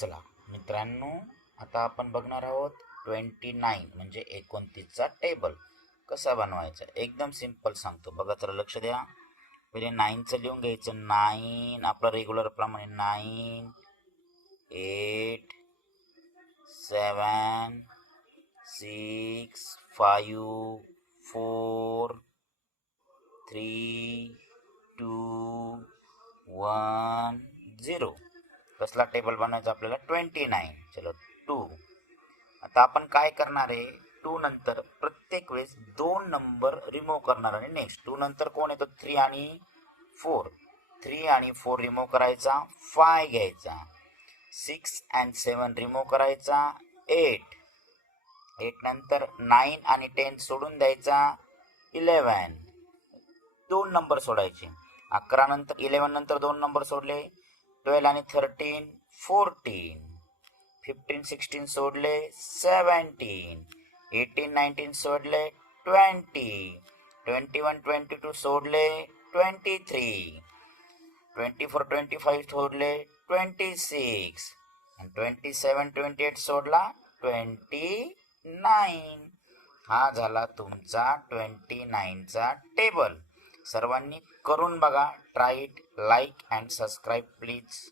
चला मित्रांनो, आता आपण बघणार आहोत 29 म्हणजे 29चा टेबल कसा बनवायचा. एकदम सिंपल सांगतो, बघा तर लक्ष द्या. पहिले 9चं लिहून घ्यायचं. 9 आपलं रेग्युलर प्रमाणे 9 8 7 6 5 4 3 2 1 0. कसला टेबल बनवायचा आपल्याला? 29. चलो 2. आता आपण काय करणार आहे, 2 नंतर प्रत्येक वेळेस 2 नंबर रिमूव्ह करणार. आणि नेक्स्ट 2 नंतर कोण येतो? 3 आणि 4. 3 आणि 4 रिमूव्ह करायचा, 5 घ्यायचा. 6 आणि 7 रिमूव्ह करायचा, 8. 8 नंतर 9 आणि 10 सोडून द्यायचा, 11. 2 नंबर सोडायचे. 11 नंतर 11 नंतर 2 नंबर सोडले, 12 आणि 13 14. 15 16 सोडले, 17. 18 19 सोडले, 20. 21 22 सोडले, 23. 24 25 सोडले, 26. आणि 27 28 सोडला, 29. हा झाला तुमचा 29चा टेबल. सर्वांनी करून बघा. Try it. Like and subscribe please.